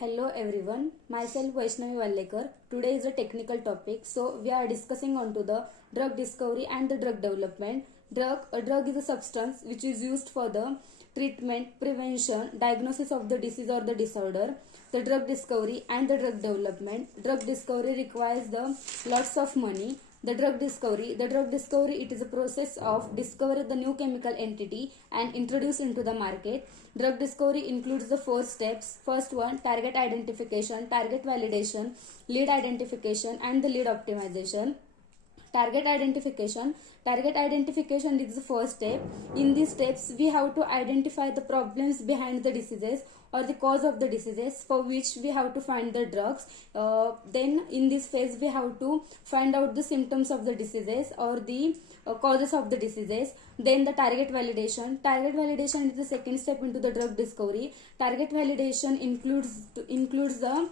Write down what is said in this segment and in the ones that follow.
Hello everyone, myself Vaishnavi Vallekar. Today is a technical topic, so we are discussing onto the drug discovery and the drug development. A drug is a substance which is used for the treatment, prevention, diagnosis of the disease or the disorder. The drug discovery and the drug development. Drug discovery requires the lots of money. The drug discovery, it is a process of discover the new chemical entity and introduce into the market. Drug discovery includes the four steps. First one, target identification, target validation, lead identification, and the lead optimization. Target identification is the first step. In these steps we have to identify the problems behind the diseases or the cause of the diseases, for which we have to find the drugs. Then in this phase we have to find out the symptoms of the diseases or the causes of the diseases. Then the target validation is the second step into the drug discovery. Target validation includes the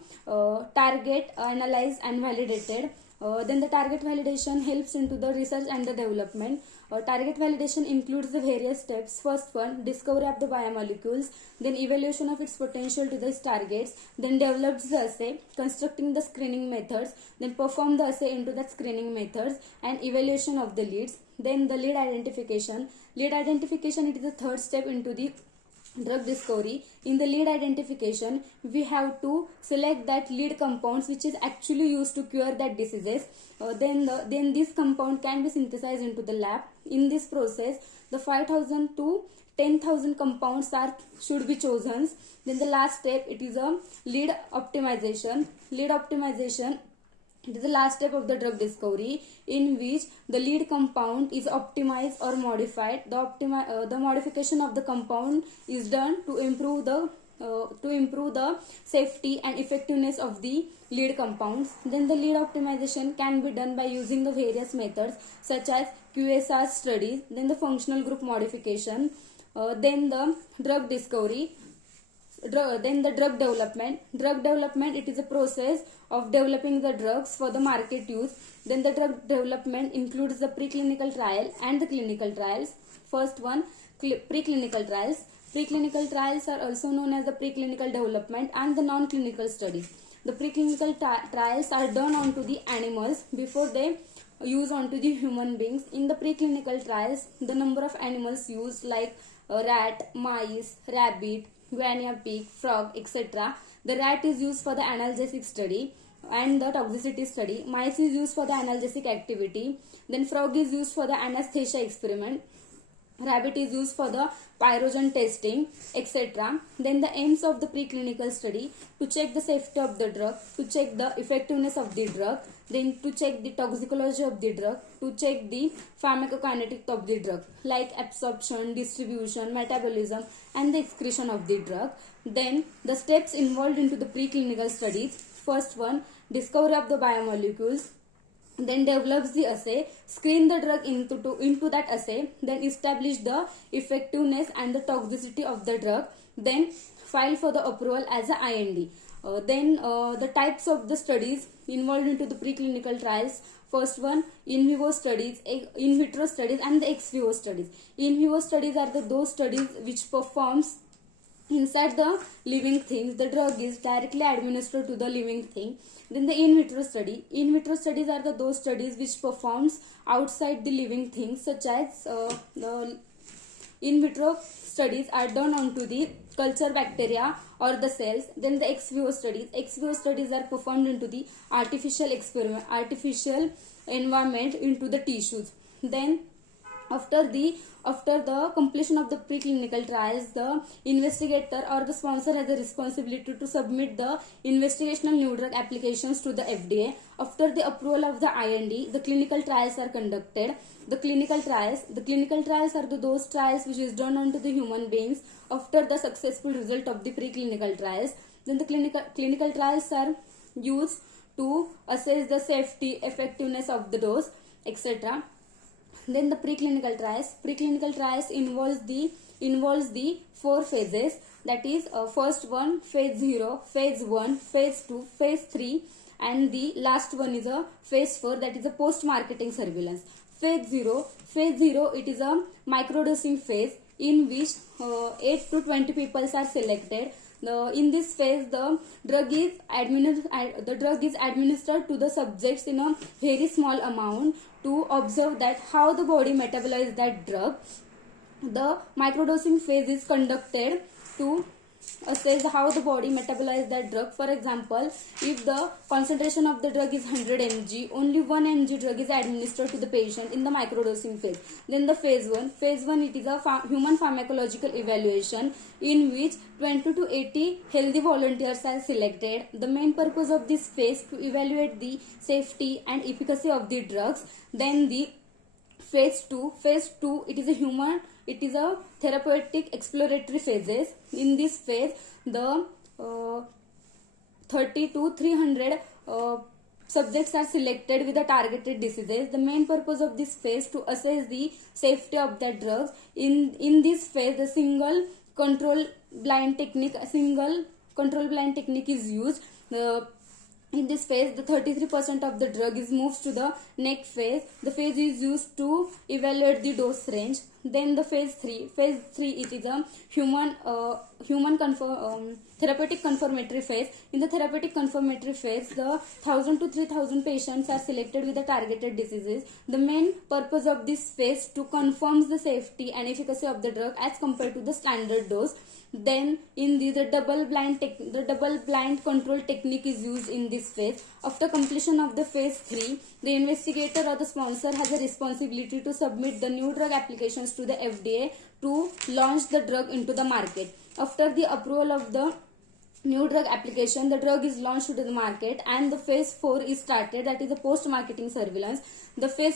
target analyzed and validated. Then the target validation helps into the research and the development. Target validation includes the various steps. First one, discovery of the biomolecules, then evaluation of its potential to these targets, then develops the assay, constructing the screening methods, then perform the assay into that screening methods, and evaluation of the leads. Then the lead identification. Lead identification, it is the third step into the drug discovery. In the lead identification we have to select that lead compounds which is actually used to cure that diseases. Then this compound can be synthesized into the lab. In this process the 5,000 to 10,000 compounds should be chosen. Then the last step, it is a lead optimization. It is the last step of the drug discovery, in which the lead compound is optimized or modified. The modification of the compound is done to improve the safety and effectiveness of the lead compounds. Then the lead optimization can be done by using the various methods such as QSAR studies, then the functional group modification, then the drug discovery. Then the drug development. It is a process of developing the drugs for the market use. Then the drug development includes the preclinical trial and the clinical trials. First one, preclinical trials. Preclinical trials are also known as the preclinical development and the non-clinical studies. The preclinical trials are done onto the animals before they use onto the human beings. In the preclinical trials, the number of animals used like rat, mice, rabbit, guinea pig, frog, etc. The rat is used for the analgesic study and the toxicity study. Mice is used for the analgesic activity. Then frog is used for the anesthesia experiment. Rabbit is used for the pyrogen testing, etc. Then the aims of the preclinical study: to check the safety of the drug, to check the effectiveness of the drug, then to check the toxicology of the drug, to check the pharmacokinetics of the drug like absorption, distribution, metabolism, and the excretion of the drug. Then the steps involved into the preclinical studies: first one, discovery of the biomolecules, then develops the assay, screen the drug into that assay, then establish the effectiveness and the toxicity of the drug, then file for the approval as a IND. Then the types of the studies involved into the preclinical trials: first one, in vivo studies, in vitro studies, and the ex vivo studies. In vivo studies are those studies which performs inside the living things. The drug is directly administered to the living thing. Then the in vitro studies are those studies which performs outside the living things, such as the in vitro studies are done onto the culture bacteria or the cells. Then the ex vivo studies are performed into the artificial environment, into the tissues. Then after the completion of the preclinical trials, the investigator or the sponsor has a responsibility to submit the investigational new drug applications to the FDA. After the approval of the IND, the clinical trials are conducted. The clinical trials are those trials which is done onto the human beings after the successful result of the preclinical trials. Then the clinical trials are used to assess the safety, effectiveness of the dose, etc. Then the preclinical trials involves the four phases, that is first one, phase 0, phase 1, phase 2, phase 3, and the last one is a phase 4, that is a post marketing surveillance. Phase 0, it is a microdosing phase in which 8 to 20 people are selected. In this phase, the drug is administered to the subjects in a very small amount to observe that how the body metabolizes that drug. The microdosing phase is conducted to assess how the body metabolizes that drug. For example, if the concentration of the drug is 100 mg, only 1 mg drug is administered to the patient in the microdosing phase. Then the phase 1. Phase 1, it is a human pharmacological evaluation in which 20 to 80 healthy volunteers are selected. The main purpose of this phase to evaluate the safety and efficacy of the drugs. Then the phase 2, it is a therapeutic exploratory phases. In this phase, the 30 to 300 subjects are selected with the targeted diseases. The main purpose of this phase to assess the safety of the drugs. In this phase, the single control blind technique is used. In this phase, the 33% of the drug is moved to the next phase. The phase is used to evaluate the dose range. Then the phase 3, it is a therapeutic confirmatory phase. In the therapeutic confirmatory phase, the 1000 to 3000 patients are selected with the targeted diseases. The main purpose of this phase to confirm the safety and efficacy of the drug as compared to the standard dose. Then in the double blind control technique is used in this phase. After completion of the phase 3, the investigator or the sponsor has a responsibility to submit the new drug applications to the FDA to launch the drug into the market. After the approval of the new drug application, the drug is launched to the market and the phase 4 is started, that is the post marketing surveillance. The phase